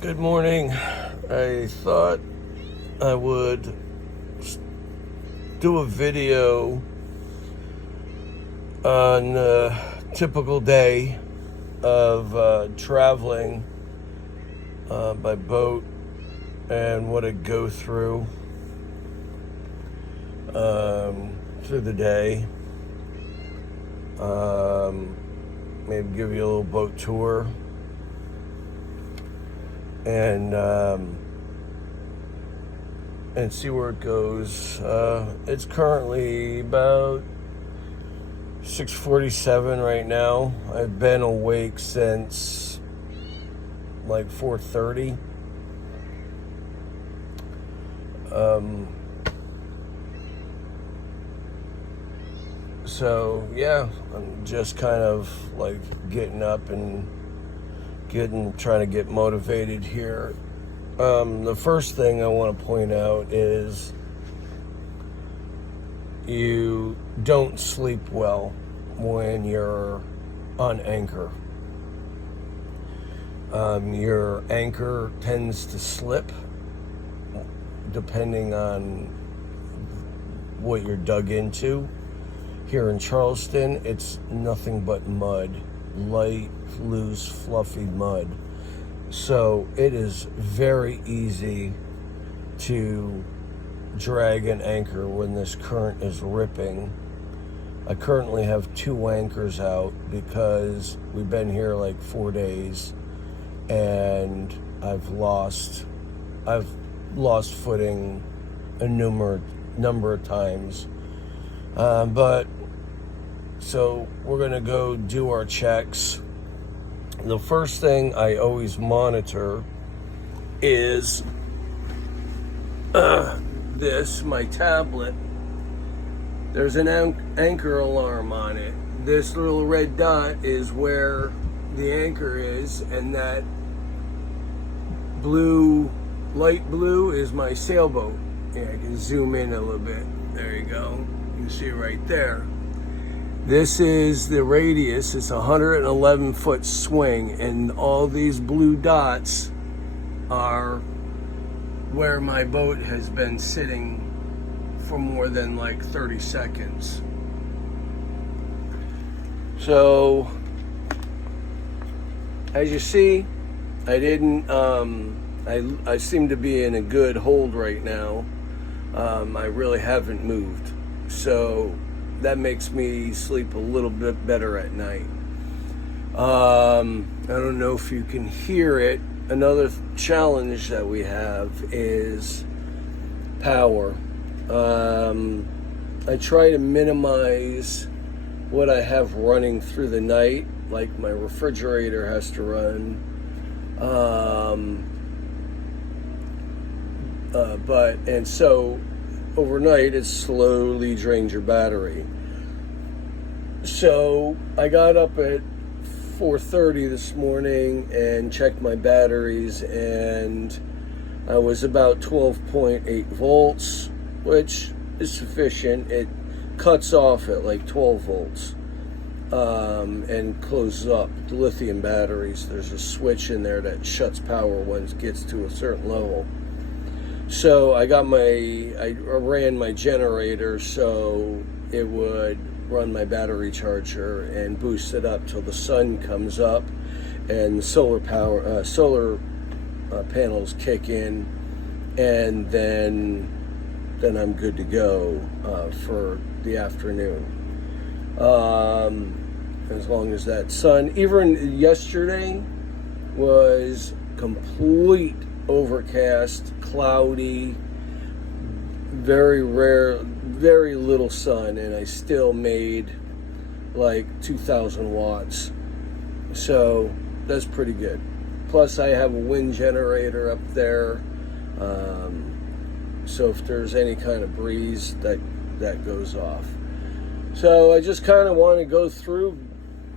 Good morning. I thought I would do a video on a typical day of traveling by boat and what I go through the day. Maybe give you a little boat tour. And see where it goes. It's currently about 6:47 right now. I've been awake since like 4:30. So yeah, I'm just kind of like getting up and trying to get motivated here. The first thing I want to point out is you don't sleep well when you're on anchor. Your anchor tends to slip depending on what you're dug into. Here in Charleston, it's nothing but mud. Light, loose, fluffy mud. So it is very easy to drag an anchor when this current is ripping. I currently have 2 anchors out because we've been here like 4 days and I've lost footing a number of times. So we're going to go do our checks. The first thing I always monitor is my tablet. There's an anchor alarm on it. This little red dot is where the anchor is, and that light blue is my sailboat. Yeah, I can zoom in a little bit. There you go. You can see it right there. This is the radius. It's a 111-foot swing, and all these blue dots are where my boat has been sitting for more than like 30 seconds. So, as you see, I didn't. I seem to be in a good hold right now. I really haven't moved, so that makes me sleep a little bit better at night. I don't know if you can hear it. Another challenge that we have is power. I try to minimize what I have running through the night, like my refrigerator has to run. So overnight it slowly drains your battery. So I got up at 4:30 this morning and checked my batteries, and I was about 12.8 volts, which is sufficient. It cuts off at like 12 volts and closes up. The lithium batteries, there's a switch in there that shuts power when it gets to a certain level. So I ran my generator so it would run my battery charger and boost it up till the sun comes up and the solar panels kick in, and then I'm good to go for the afternoon. As long as that sun, even yesterday was complete overcast, cloudy, very rare, very little sun, and I still made like 2,000 watts. So that's pretty good. Plus I have a wind generator up there. So if there's any kind of breeze, that goes off. So I just kind of want to go through,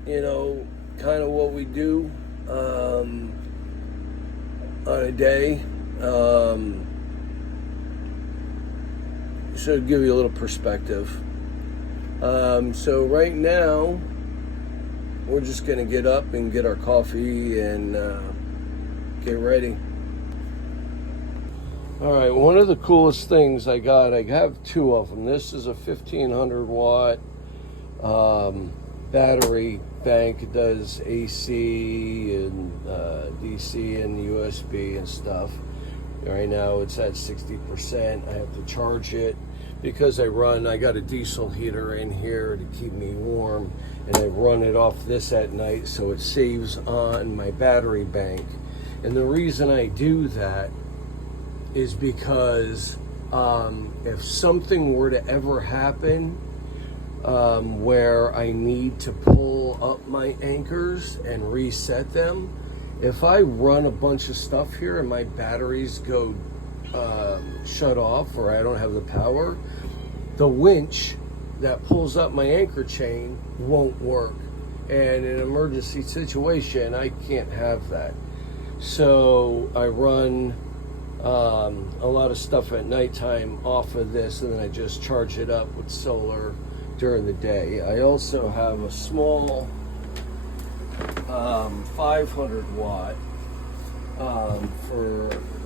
kind of what we do on a day. So give you a little perspective. So right now, we're just going to get up and get our coffee and get ready. All right, one of the coolest things I have two of them. This is a 1500 watt battery bank. It does AC and DC and USB and stuff. Right now it's at 60%. I have to charge it because I got a diesel heater in here to keep me warm, and I run it off this at night so it saves on my battery bank. And the reason I do that is because if something were to ever happen where I need to pull up my anchors and reset them, if I run a bunch of stuff here and my batteries go shut off or I don't have the power, the winch that pulls up my anchor chain won't work. And in an emergency situation, I can't have that. So I run a lot of stuff at nighttime off of this, and then I just charge it up with solar during the day. I also have a small 500 watt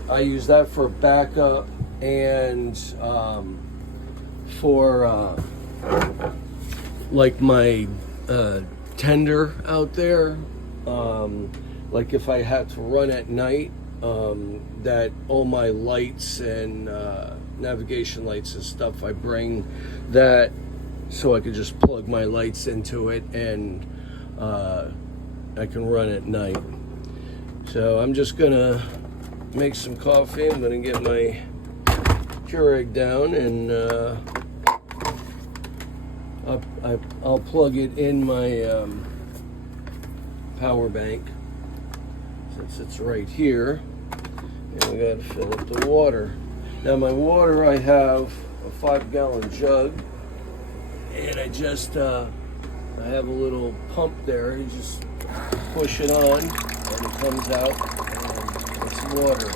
I use that for backup and for like my tender out there, like if I had to run at night, that all my lights and navigation lights and stuff, I bring that so I could just plug my lights into it and I can run at night. So I'm just gonna make some coffee. I'm gonna get my Keurig down and I'll plug it in my power bank since it's right here. And we gotta fill up the water. Now my water, I have a 5-gallon jug, and I just I have a little pump there. You just push it on and it comes out and it's water.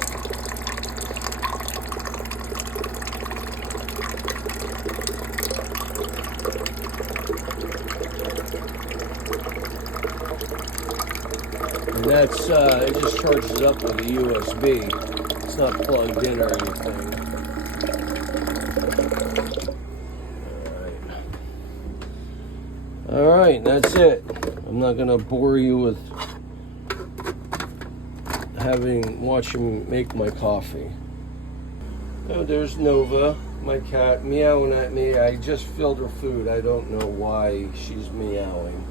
And that's it just charges up with a USB. It's not plugged in or anything. All right, that's it. I'm not gonna bore you with watching me make my coffee. Oh, there's Nova, my cat, meowing at me. I just filled her food. I don't know why she's meowing.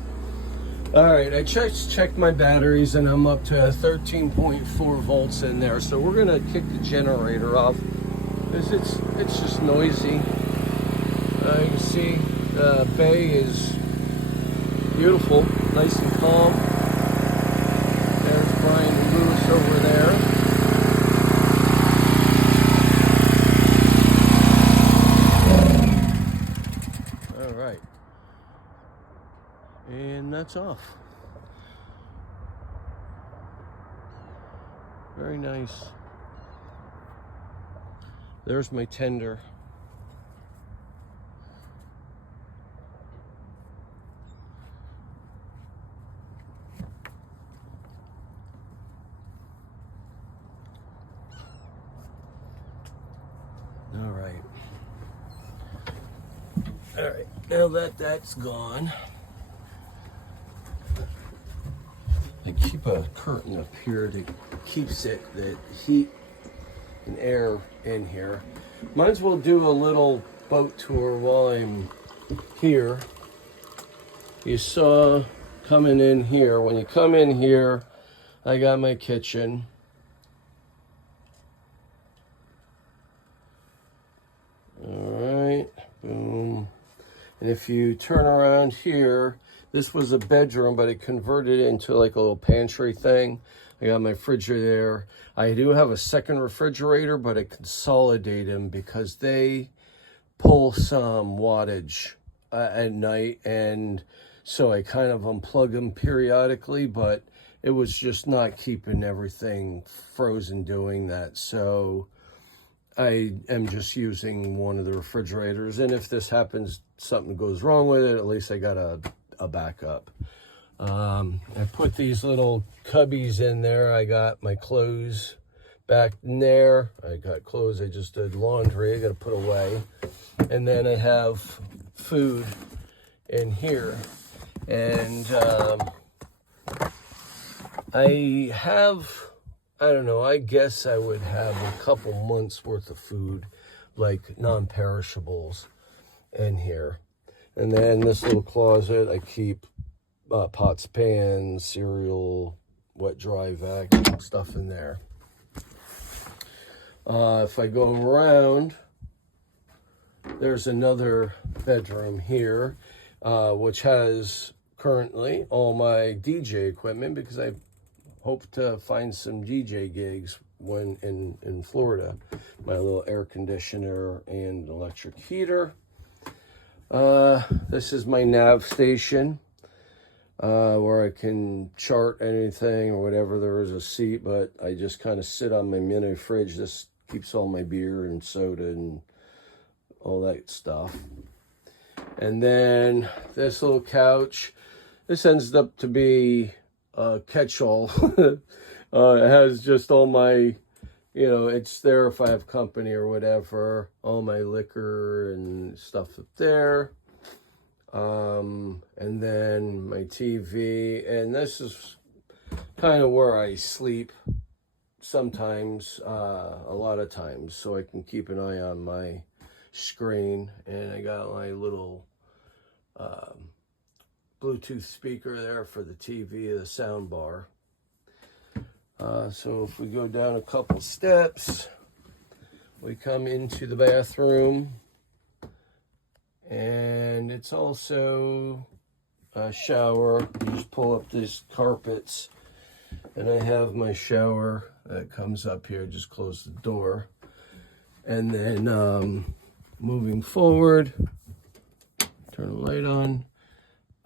All right, I checked my batteries, and I'm up to 13.4 volts in there. So we're gonna kick the generator off because it's just noisy. You can see the bay is beautiful, nice and calm. There's Brian and Lewis over there. All right. And that's off. Very nice. There's my tender. All right, now that's gone, I keep a curtain up here that keeps the heat and air in here. Might as well do a little boat tour while I'm here. You saw coming in here, when you come in here, I got my kitchen. Boom. And if you turn around here, this was a bedroom, but it converted into like a little pantry thing. I got my refrigerator there. I do have a second refrigerator, but I consolidate them because they pull some wattage at night. And so I kind of unplug them periodically, but it was just not keeping everything frozen doing that. So I am just using one of the refrigerators, and if this happens, something goes wrong with it, at least I got a backup. I put these little cubbies in there. I got my clothes Back in there, I got clothes. I just did laundry. I got to put away. And then I have food in here. And I don't know, I guess I would have a couple months worth of food, like non-perishables in here. And then this little closet, I keep pots, pans, cereal, wet, dry, vac, stuff in there. If I go around, there's another bedroom here, which has currently all my DJ equipment, because I hope to find some DJ gigs when in Florida. My little air conditioner and electric heater. This is my nav station, where I can chart anything or whatever. There is a seat, but I just kind of sit on my mini fridge. This keeps all my beer and soda and all that stuff. And then this little couch, this ends up to be a catch-all. It has just all my, it's there if I have company or whatever, all my liquor and stuff up there. And then my TV, and this is kind of where I sleep sometimes, a lot of times, so I can keep an eye on my screen. And I got my little Bluetooth speaker there for the TV, the sound bar. So if we go down a couple steps, we come into the bathroom, and it's also a shower. You just pull up these carpets, and I have my shower that comes up here. Just close the door. And then moving forward, turn the light on.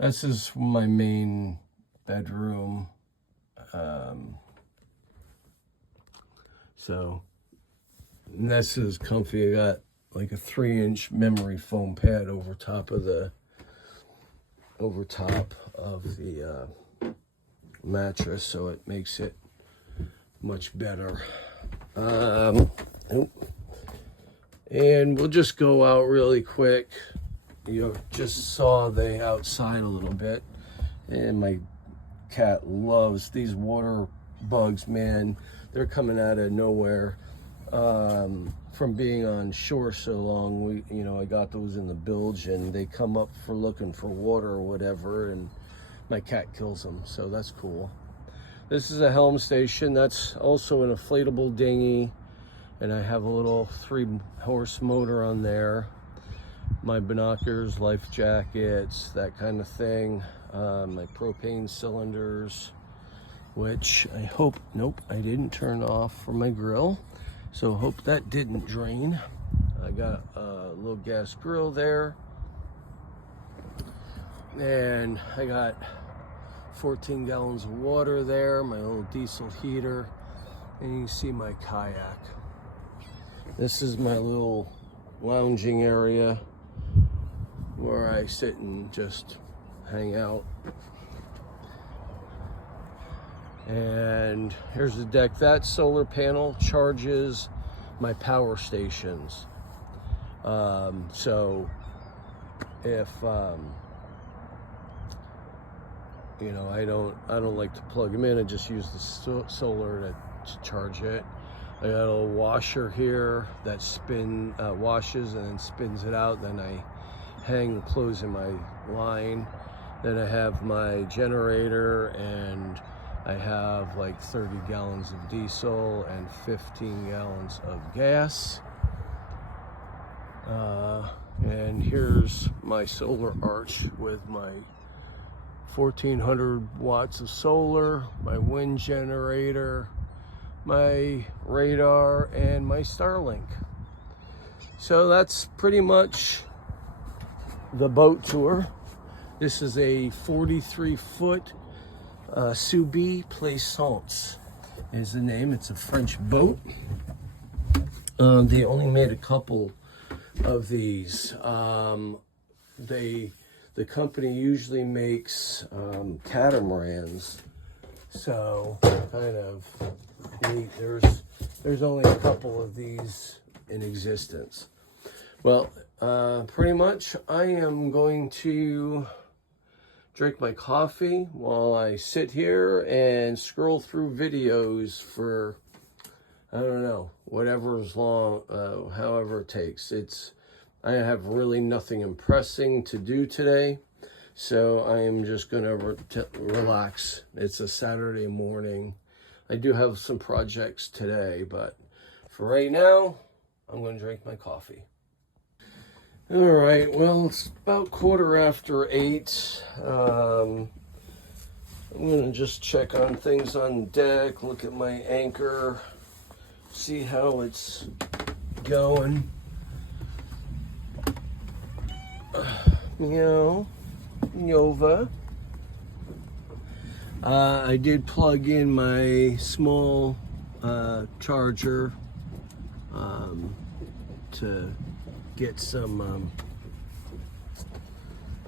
This is my main bedroom. So this is comfy. I got like a 3-inch memory foam pad over top of the mattress, so it makes it much better. And we'll just go out really quick. Just saw the outside a little bit, and my cat loves these water bugs, man. They're coming out of nowhere. From being on shore so long, I got those in the bilge, and they come up for looking for water or whatever, and my cat kills them, so that's cool. This is a helm station. That's also an inflatable dinghy, and I have a little 3-horse motor on there. My binoculars, life jackets, that kind of thing. My propane cylinders, which I hope, nope, I didn't turn off for my grill, so hope that didn't drain. I got a little gas grill there, and I got 14 gallons of water there, my little diesel heater, and you can see my kayak. This is my little lounging area where I sit and just hang out. And here's the deck. That solar panel charges my power stations. So if I don't like to plug them in and just use the solar to charge it. I got a washer here that washes and then spins it out. Then I hang the clothes in my line. Then I have my generator, and I have like 30 gallons of diesel and 15 gallons of gas. And here's my solar arch with my 1400 watts of solar, my wind generator, my radar, and my Starlink. So that's pretty much the boat tour. This is a 43-foot Subi Plaisance is the name. It's a French boat. They only made a couple of these. The company usually makes catamarans, so kind of neat. There's there's only a couple of these in existence. Well, pretty much I am going to drink my coffee while I sit here and scroll through videos for, I don't know, whatever's long, however it takes. I have really nothing impressing to do today, so I am just going to relax. It's a Saturday morning. I do have some projects today, but for right now, I'm going to drink my coffee. All right, well, it's about 8:15. I'm going to just check on things on deck, look at my anchor, see how it's going. Nova. I did plug in my small charger to get some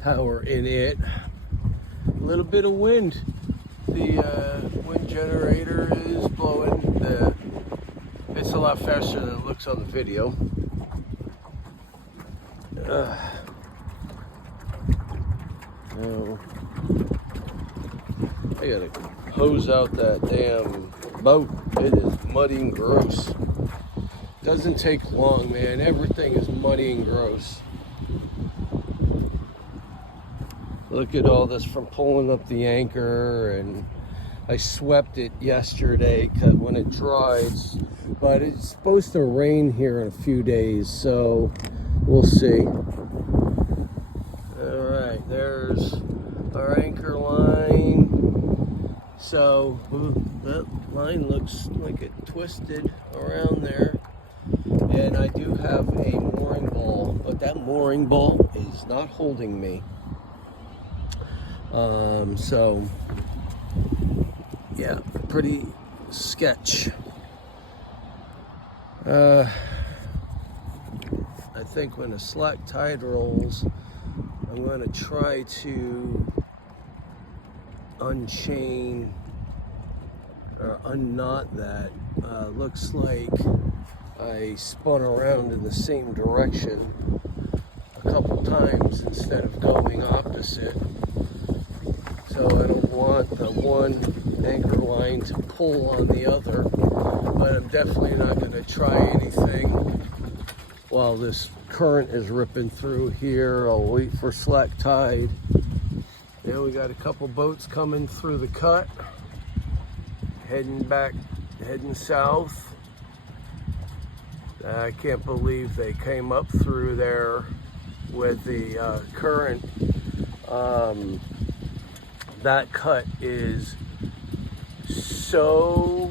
power in it. A little bit of wind. The wind generator is blowing. It's a lot faster than it looks on the video. I gotta hose out that damn boat. It is muddy and gross. Doesn't take long, man. Everything is muddy and gross. Look at all this from pulling up the anchor, and I swept it yesterday when it dries, but it's supposed to rain here in a few days, so we'll see. All right, there's our anchor line. So that line looks like it twisted around there. And I do have a mooring ball, but that mooring ball is not holding me. So yeah, pretty sketch. I think when the slack tide rolls, I'm going to try to unchain or unknot that. Looks like I spun around in the same direction a couple times instead of going opposite. So I don't want the one anchor line to pull on the other, but I'm definitely not going to try anything while this current is ripping through here. I'll wait for slack tide. Yeah, we got a couple boats coming through the cut, heading south. I can't believe they came up through there with the current. That cut is so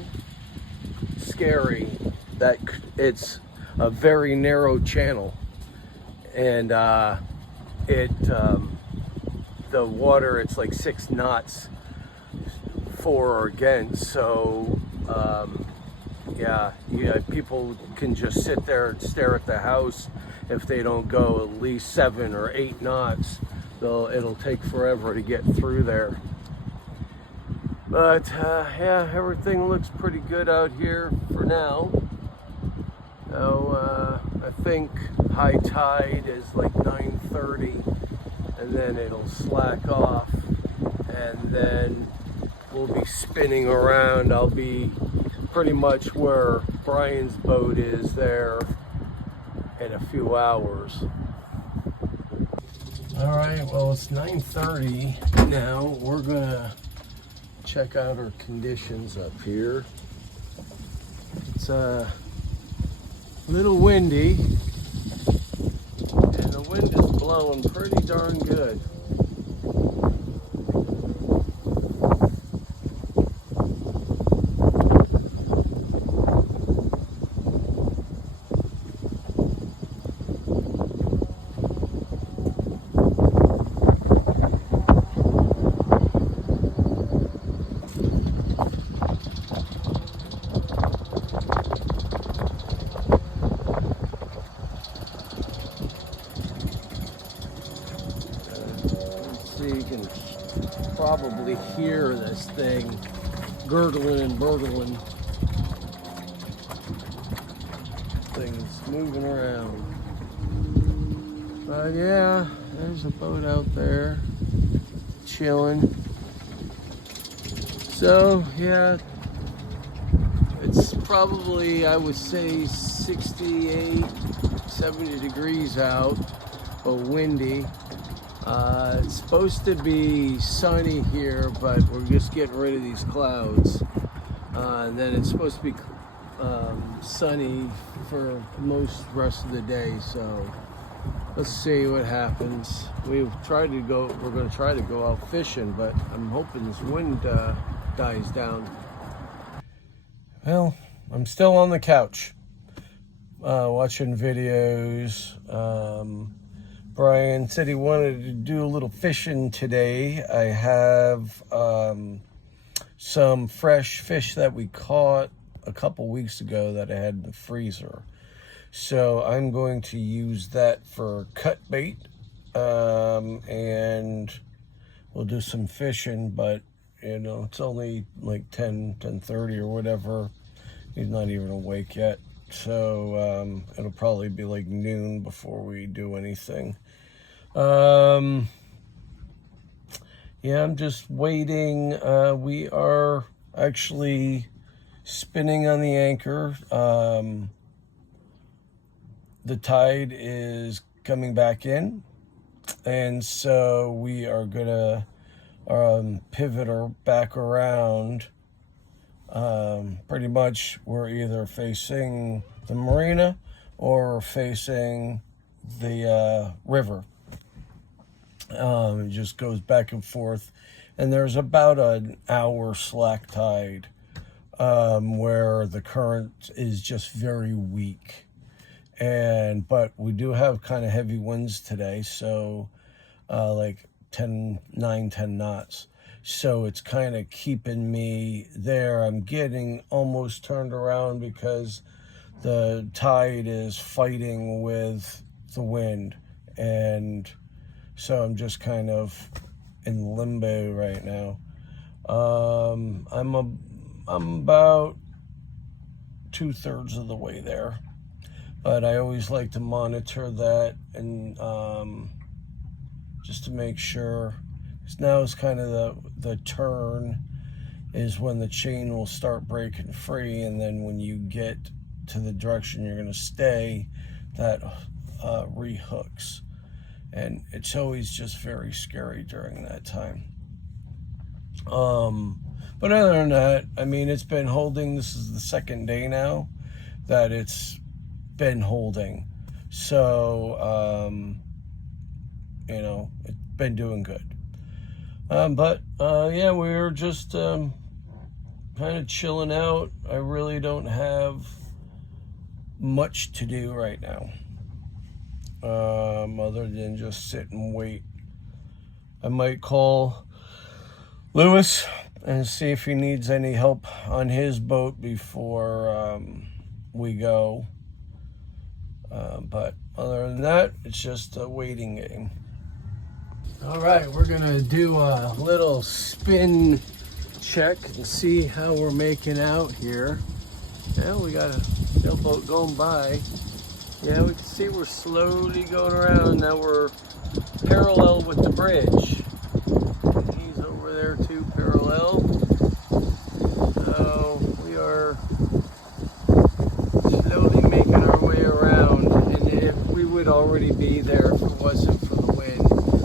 scary that it's a very narrow channel, and the water, it's like 6 knots for or against. So yeah, people can just sit there and stare at the house. If they don't go at least 7 or 8 knots, it'll take forever to get through there. But yeah, everything looks pretty good out here for now. So I think high tide is like 9:30, and then it'll slack off, and then we'll be spinning around. I'll be pretty much where Brian's boat is there in a few hours. All right, well, it's 9:30 now. We're gonna check out our conditions up here. It's a little windy, and the wind is blowing pretty darn good. You can probably hear this thing gurgling and burgling. thing's moving around. But yeah, there's a boat out there chilling. So yeah, it's probably, I would say, 68, 70 degrees out, but windy. It's supposed to be sunny here, but we're just getting rid of these clouds. And then it's supposed to be sunny for most rest of the day. So let's see what happens. We're going to try to go out fishing, but I'm hoping this wind dies down. Well, I'm still on the couch watching videos. Brian said he wanted to do a little fishing today. I have some fresh fish that we caught a couple weeks ago that I had in the freezer. So I'm going to use that for cut bait, and we'll do some fishing, but you know, it's only like 10:30 or whatever. He's not even awake yet. So it'll probably be like noon before we do anything. Yeah, I'm just waiting. We are actually spinning on the anchor. The tide is coming back in, and so we are gonna pivot her back around. Pretty much we're either facing the marina or facing the river. It just goes back and forth, and there's about an hour slack tide where the current is just very weak. But we do have kind of heavy winds today, so like 9, 10 knots. So it's kind of keeping me there. I'm getting almost turned around because the tide is fighting with the wind. And so I'm just kind of in limbo right now. I'm about 2/3 of the way there. But I always like to monitor that and just to make sure. Because now is kind of the turn is when the chain will start breaking free, and then when you get to the direction you're going to stay, that rehooks. And it's always just very scary during that time. But other than that, I mean, it's been holding. This is the second day now that it's been holding. So, you know, it's been doing good. Yeah, we're just kind of chilling out. I really don't have much to do right now, other than just sit and wait. I might call Lewis and see if he needs any help on his boat before we go. But other than that, it's just a waiting game. All right, we're gonna do a little spin check and see how we're making out here. Yeah, we got a sailboat going by. Yeah, we can see we're slowly going around. Now we're parallel with the bridge. He's over there too, parallel. So we are slowly making our way around. And if we would already be there if it wasn't for the wind.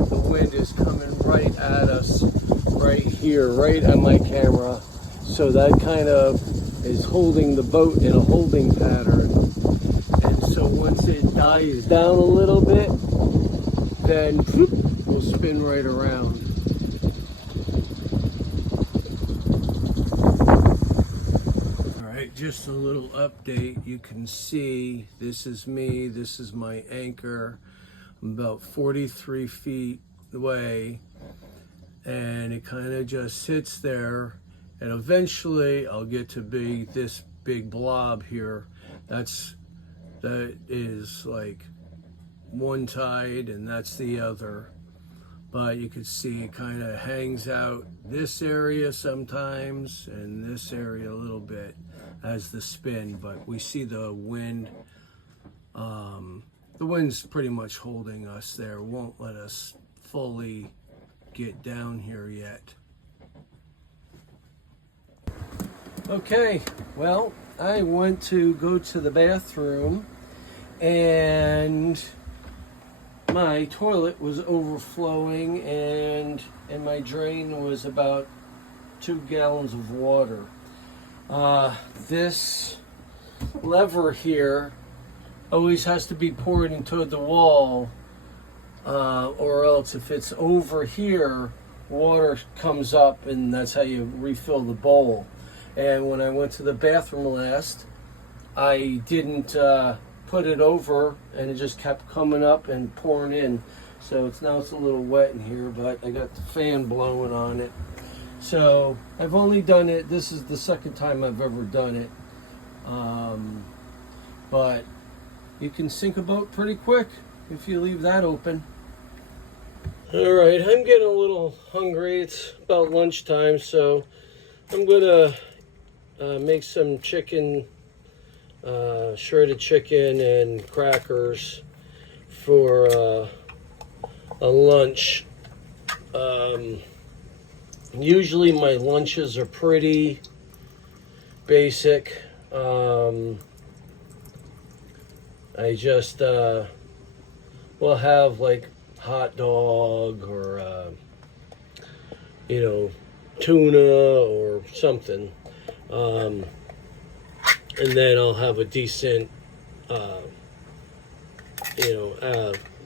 The wind is coming right at us, right here, right on my camera. So that kind of is holding the boat in a holding pattern. And so once it dies down a little bit, then whoop, we'll spin right around. All right, just a little update. You can see this is me, this is my anchor. I'm about 43 feet away, and it kind of just sits there, and eventually I'll get to be this big blob here. That is like one tide, and that's the other. But you can see it kind of hangs out this area sometimes and this area a little bit as the spin, but we see the wind The wind's pretty much holding us there, won't let us fully get down here yet. Okay, well, I went to go to the bathroom and my toilet was overflowing and my drain was about 2 gallons of water. This lever here always has to be pointing toward the wall, or else if it's over here, water comes up and that's how you refill the bowl. And when I went to the bathroom last, I didn't put it over and it just kept coming up and pouring in. So now it's a little wet in here, but I got the fan blowing on it. So I've only done it, this is the second time I've ever done it. But you can sink a boat pretty quick if you leave that open. All right, I'm getting a little hungry. It's about lunchtime, so I'm gonna make some chicken, shredded chicken and crackers for a lunch. Usually my lunches are pretty basic. I just will have like hot dog or tuna or something, and then I'll have a decent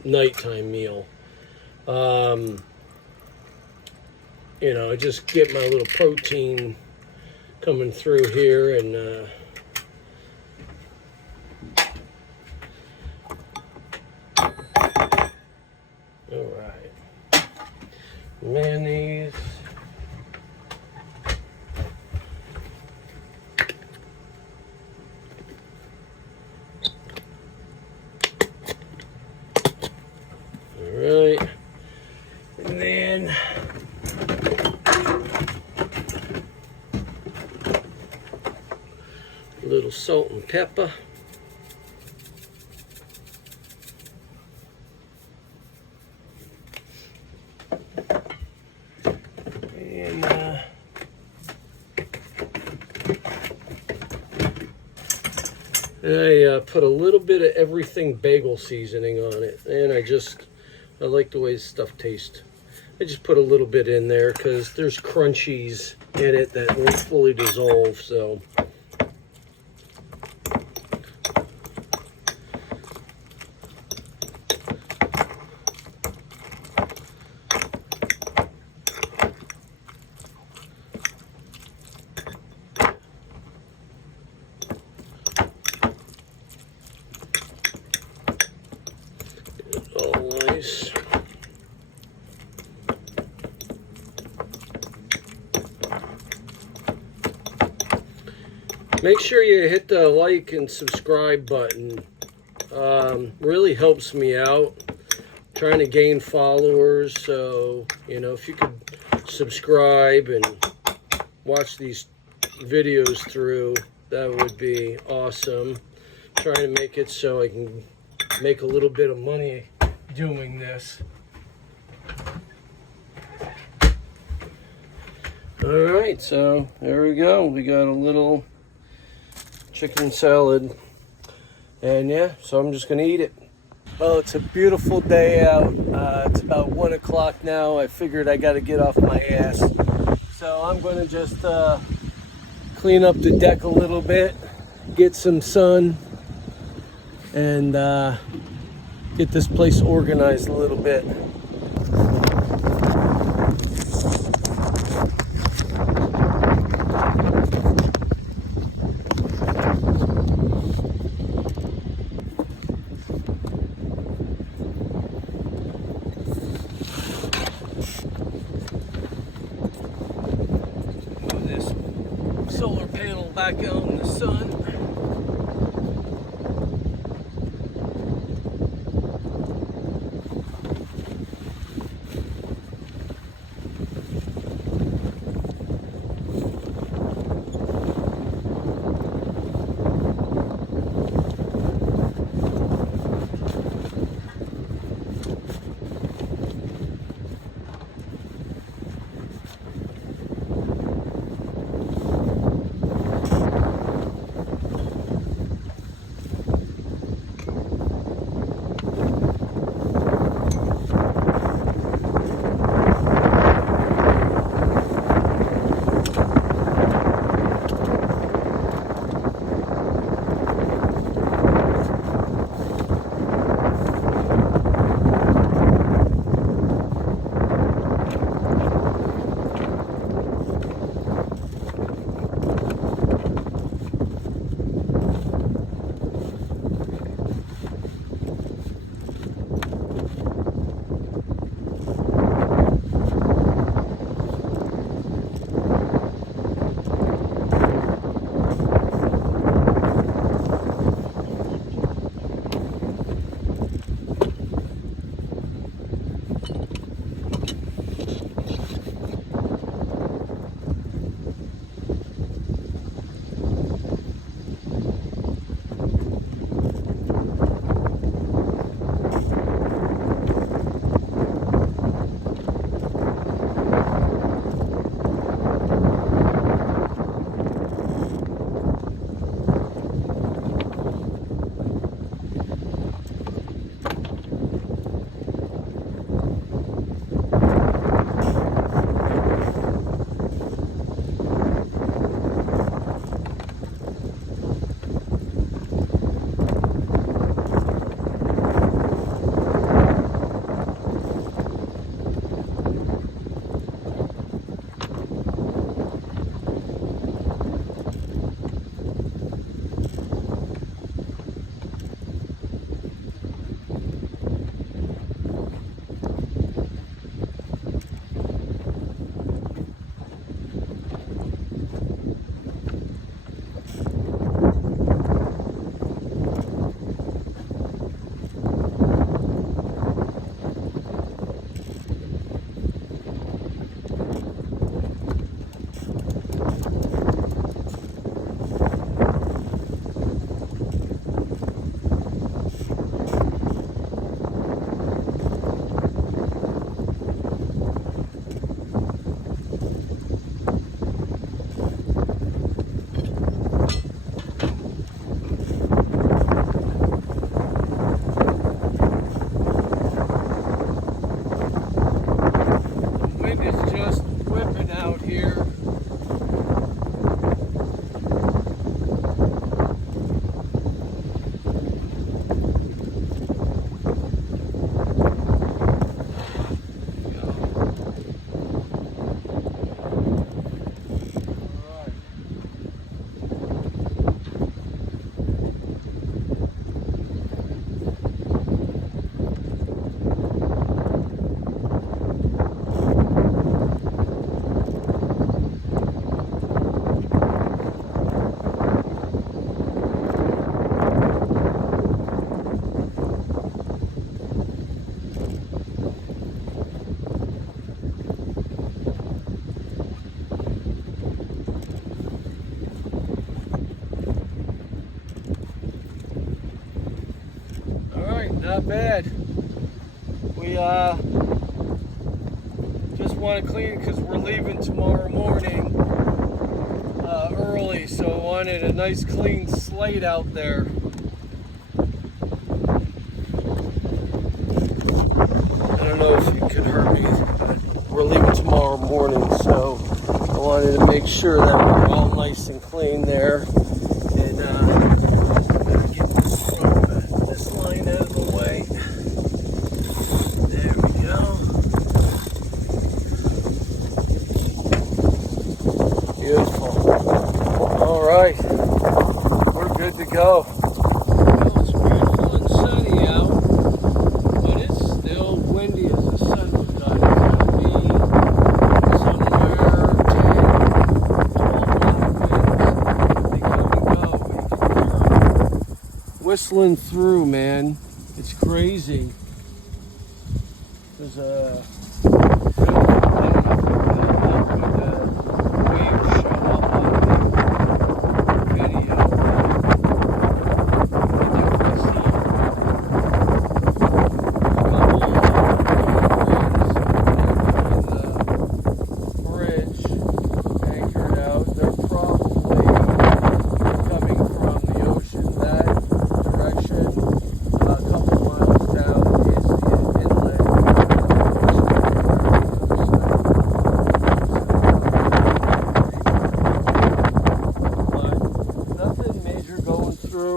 nighttime meal. I just get my little protein coming through here, and all right, mayonnaise. All right, and then a little salt and pepper. And I put a little bit of everything bagel seasoning on it, and I like the way stuff tastes. I just put a little bit in there because there's crunchies in it that won't fully dissolve, so. All nice. Make sure you hit the like and subscribe button. Really helps me out. Trying to gain followers, so if you could subscribe and watch these videos through, that would be awesome. Trying to make it so I can make a little bit of money doing this. All right, so there we go. We got a little chicken salad, and yeah, so I'm just gonna eat it. Well, it's a beautiful day out. It's about 1 o'clock now. I figured I got to get off my ass, so I'm gonna just clean up the deck a little bit, get some sun, and get this place organized a little bit. Move this solar panel back out in the sun. Not bad. We just want to clean because we're leaving tomorrow morning early, so I wanted a nice clean slate out there. I don't know if you could hear me, but we're leaving tomorrow morning, so I wanted to make sure that we're all nice and clean there. And get this line out of the way. There we go. Beautiful. All right, we're good to go. Well, it's beautiful and sunny out, but it's still windy as the sun was out. It's going to be somewhere 10, 12 mile winds. They come and go. You can hear them whistling through, man. It's crazy. There's a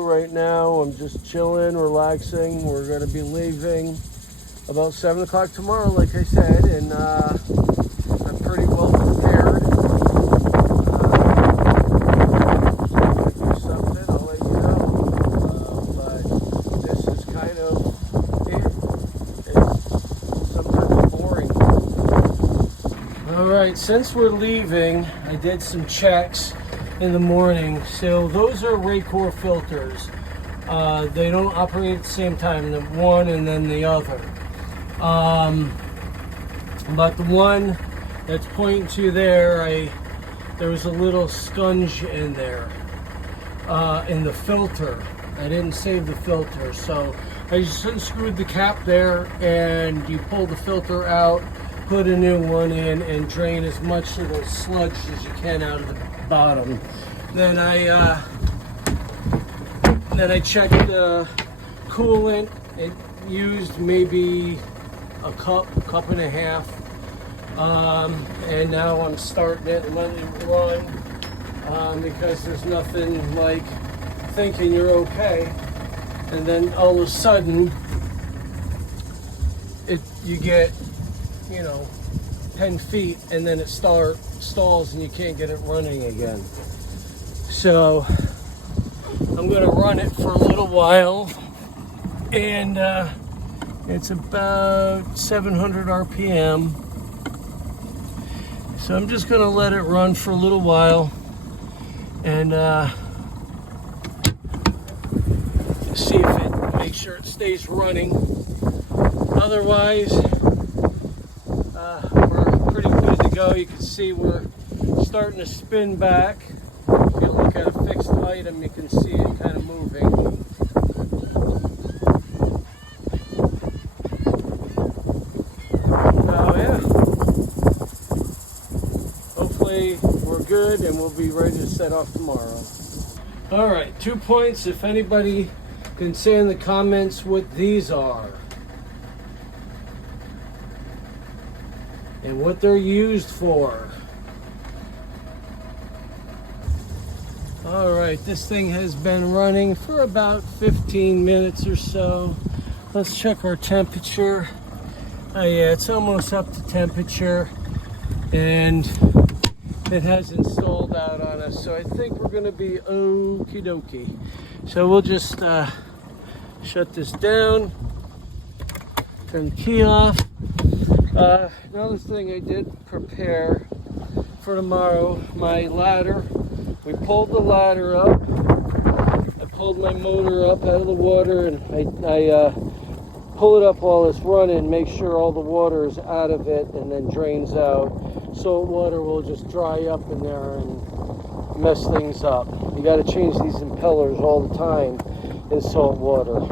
right now. I'm just chilling, relaxing. We're going to be leaving about 7 o'clock tomorrow, like I said, and I'm pretty well prepared. If I do something, I'll let you know. But this is kind of it. It's sometimes boring. All right, since we're leaving, I did some checks in the morning. So those are Raycor filters. They don't operate at the same time, the one and then the other. But the one that's pointing to there, there was a little sponge in there, in the filter. I didn't save the filter, so I just unscrewed the cap there, and you pull the filter out, put a new one in, and drain as much of the sludge as you can out of the bottom. Then I checked the coolant. It used maybe a cup and a half, and now I'm starting it and letting it run, because there's nothing like thinking you're okay, and then all of a sudden you get 10 feet, and then it stalls and you can't get it running again. So I'm going to run it for a little while, and it's about 700 RPM. So I'm just going to let it run for a little while and see if make sure it stays running. Otherwise, we're pretty good to go. You can see we're starting to spin back. If you look at a fixed item, you can see it kind of moving. Oh yeah. Hopefully we're good and we'll be ready to set off tomorrow. All right, 2 points. If anybody can say in the comments what these are and what they're used for. All right, this thing has been running for about 15 minutes or so. Let's check our temperature. Oh yeah, it's almost up to temperature, and it has installed out on us, so I think we're gonna be okie dokie. So we'll just shut this down, turn the key off. Another thing I did prepare for tomorrow, my ladder. We pulled the ladder up. I pulled my motor up out of the water, and I pull it up while it's running, make sure all the water is out of it and then drains out. Salt water will just dry up in there and mess things up. You got to change these impellers all the time in salt water.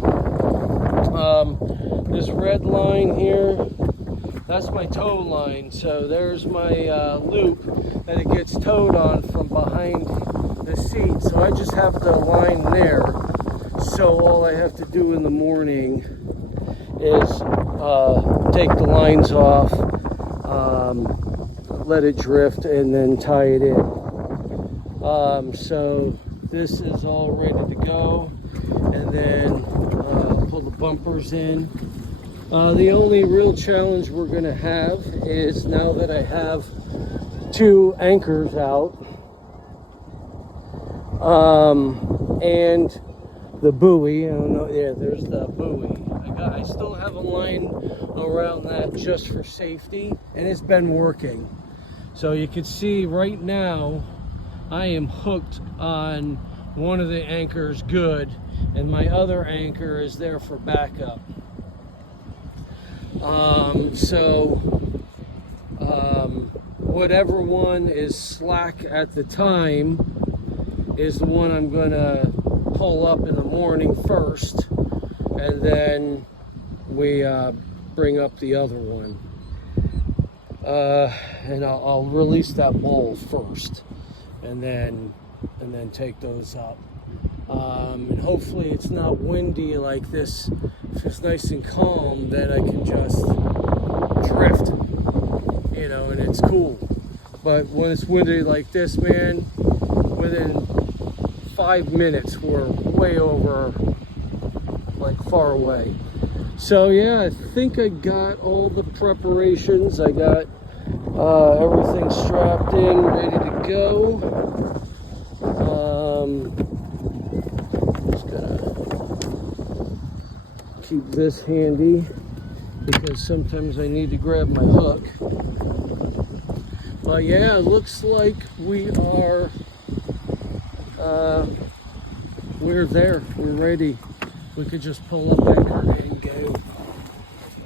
This red line here, that's my tow line. So there's my loop that it gets towed on from behind the seat. So I just have the line there. So all I have to do in the morning is take the lines off, let it drift, and then tie it in. So this is all ready to go, and then pull the bumpers in. The only real challenge we're going to have is now that I have 2 anchors out and the buoy. I don't know. Yeah, there's the buoy. I still have a line around that just for safety, and it's been working. So you can see right now I am hooked on one of the anchors good, and my other anchor is there for backup. Whatever one is slack at the time is the one I'm gonna pull up in the morning first, and then we bring up the other one. And I'll release that bowl first, and then take those up. And hopefully it's not windy like this. If it's nice and calm, then I can just drift, you know, and it's cool. But when it's windy like this, man, within 5 minutes we're way over, like far away. So yeah, I think I got all the preparations. I got everything strapped in, ready to go. Just gonna keep this handy because sometimes I need to grab my hook. But yeah, it looks like we are we're there. We're ready. We could just pull up anchor and go.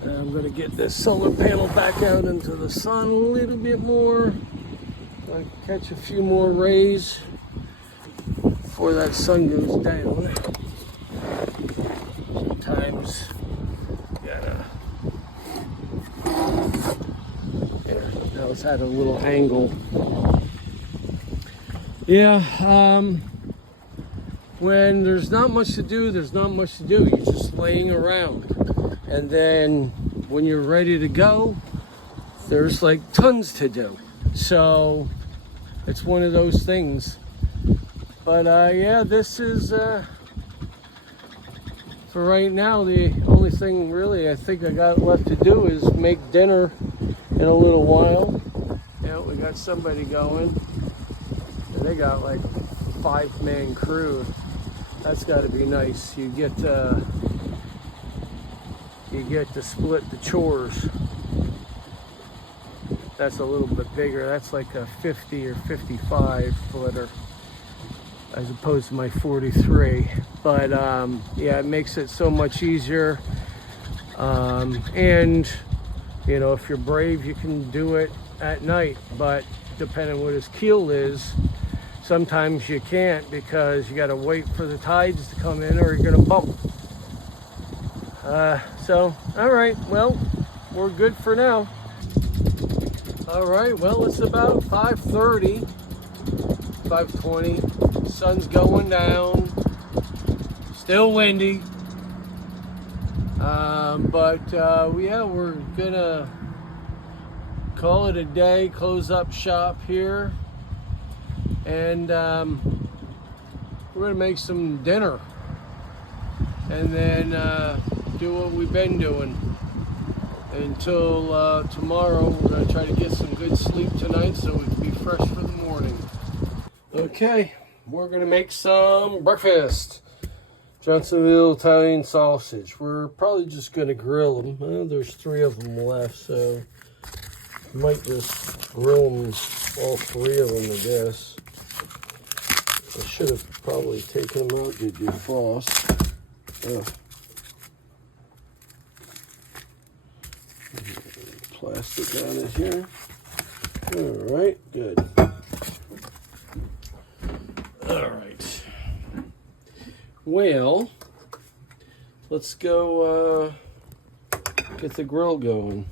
I'm going to get this solar panel back out into the sun a little bit more. Catch a few more rays before that sun goes down. Sometimes you gotta. Yeah, now it's at a little angle. Yeah, when there's not much to do, there's not much to do. You're just laying around. And then when you're ready to go, there's like tons to do. So it's one of those things. But yeah, this is, for right now, the only thing really I think I got left to do is make dinner in a little while. Yeah, we got somebody going. And they got like 5-man crew. That's got to be nice. You get to split the chores. That's a little bit bigger. That's like a 50 or 55 footer as opposed to my 43. But yeah, it makes it so much easier. And you know, if you're brave, you can do it at night. But depending on what his keel is, sometimes you can't because you got to wait for the tides to come in or you're going to bump. So, all right, well, we're good for now. All right, well, it's about 5:30, 5:20. Sun's going down. Still windy. But yeah, we're gonna call it a day, close up shop here. And we're gonna make some dinner and then do what we've been doing until tomorrow. We're gonna try to get some good sleep tonight so we can be fresh for the morning. Okay, we're gonna make some breakfast. Johnsonville Italian sausage. We're probably just gonna grill them. Well, there's 3 of them left, so might just grill them, all 3 of them, I guess. I should have probably taken them out to defrost. Plastic on it here. All right, good. All right. Well, let's go get the grill going.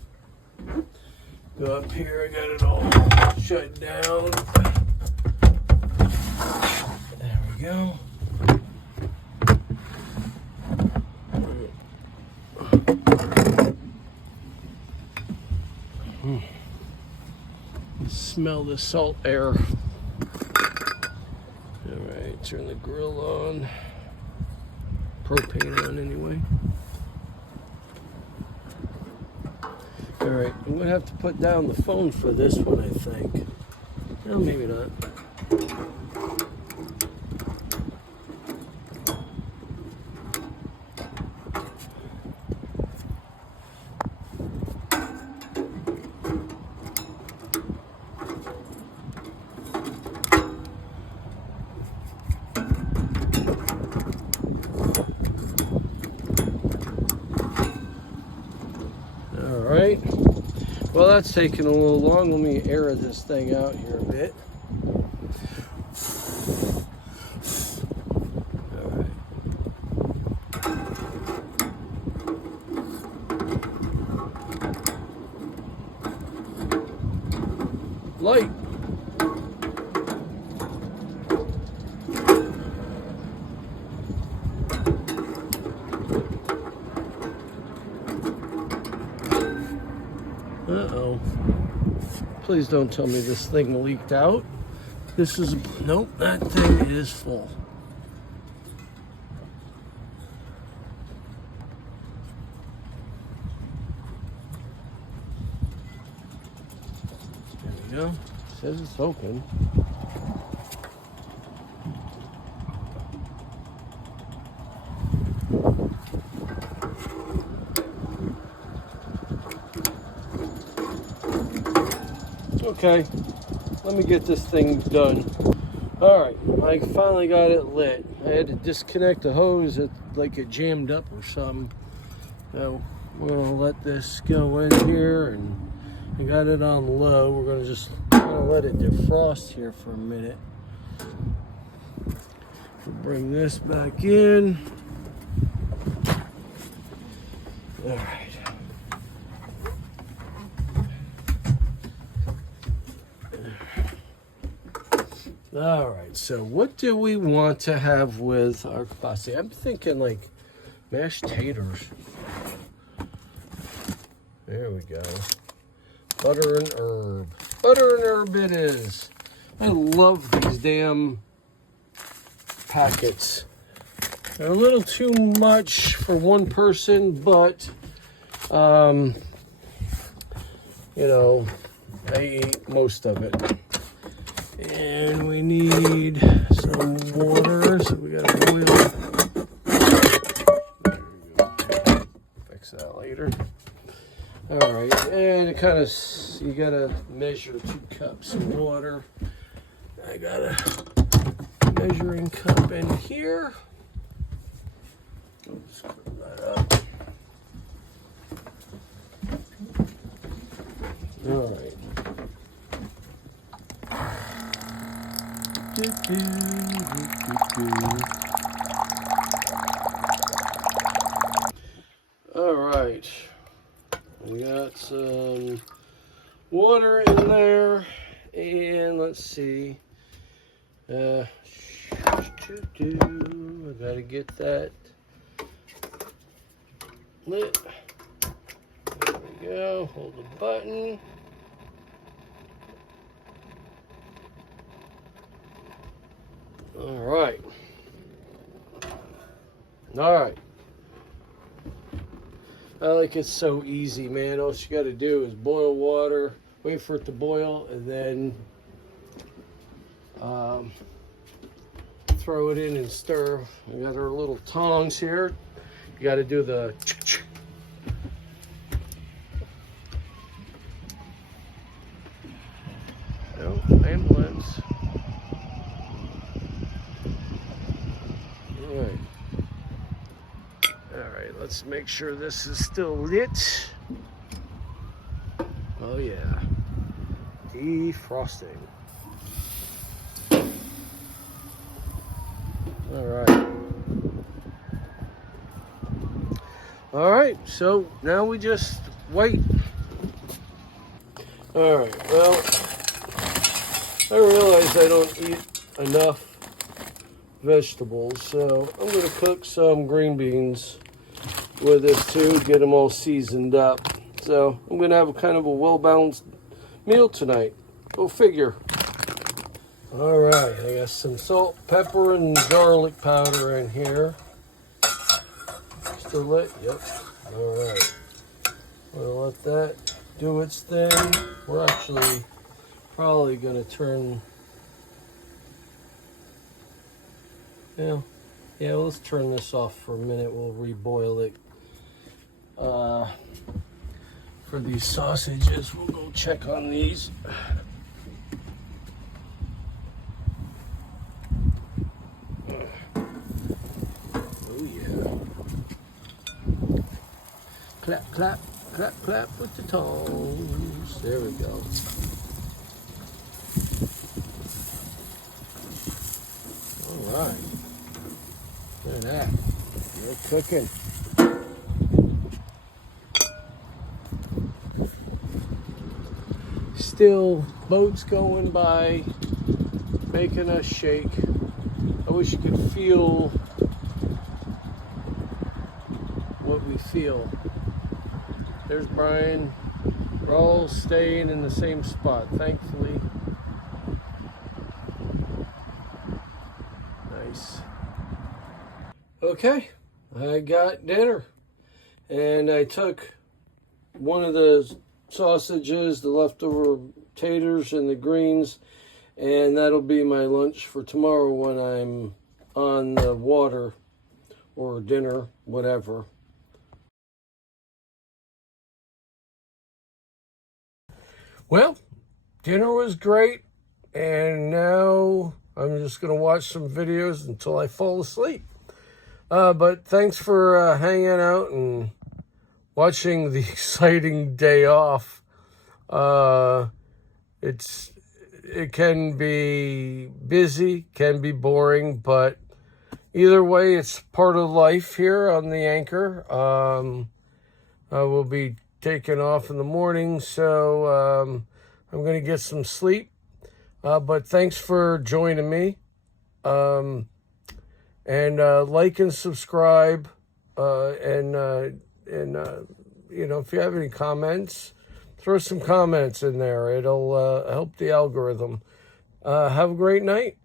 Go up here, I got it all shut down. There we go. Smell the salt air. Alright, turn the grill on. Propane on anyway. Alright, I'm gonna have to put down the phone for this one, I think. No, maybe not. Alright. Well, that's taking a little long. Let me air this thing out here a bit. Alright. Light. Uh-oh. Please don't tell me this thing leaked out. This is, nope, that thing is full. There we go. It says it's open. Okay, let me get this thing done. All right, I finally got it lit. I had to disconnect the hose, like it jammed up or something. So we're gonna let this go in here, and I got it on low. We're gonna just let it defrost here for a minute. We'll bring this back in. All right. All right, so what do we want to have with our kielbasa? I'm thinking like mashed taters. There we go. Butter and herb. Butter and herb it is. I love these damn packets. They're a little too much for one person, but, you know, I eat most of it. And we need some water, so we gotta boil. There we go. Fix that later. All right, and it kind of, you gotta measure 2 cups of water. I got a measuring cup in here. Let's screw that up. All right. All right, we got some water in there, and let's see. I gotta get that lit. There we go. Hold the button. All right. All right. I like it so easy, man. All you got to do is boil water, wait for it to boil, and then throw it in and stir. We got our little tongs here. You got to do the no, ambulance. Let's make sure this is still lit. Oh yeah, defrosting. All right. All right, so now we just wait. All right, well, I realize I don't eat enough vegetables, so I'm going to cook some green beans with this too, get them all seasoned up. So I'm going to have a kind of a well-balanced meal tonight. Go figure. All right, I got some salt, pepper, and garlic powder in here. Still lit? Yep. All right. We'll let that do its thing. We're actually probably going to turn... Yeah, let's turn this off for a minute. We'll reboil it. For these sausages, we'll go check on these. Oh yeah. Clap, clap, clap, clap with the tongs. There we go. All right. Look at that. They're cooking. Still boats going by, making us shake. I wish you could feel what we feel. There's Brian. We're all staying in the same spot, thankfully. Nice. Okay, I got dinner. And I took one of the sausages, the leftover taters, and the greens, and that'll be my lunch for tomorrow when I'm on the water, or dinner, whatever. Well, dinner was great, and now I'm just going to watch some videos until I fall asleep. But thanks for hanging out and watching the exciting day off. It can be busy, can be boring, but either way, it's part of life here on the Anchor. I will be taking off in the morning, so I'm going to get some sleep. But thanks for joining me. And like and subscribe. And you know, if you have any comments, throw some comments in there. It'll help the algorithm. Have a great night.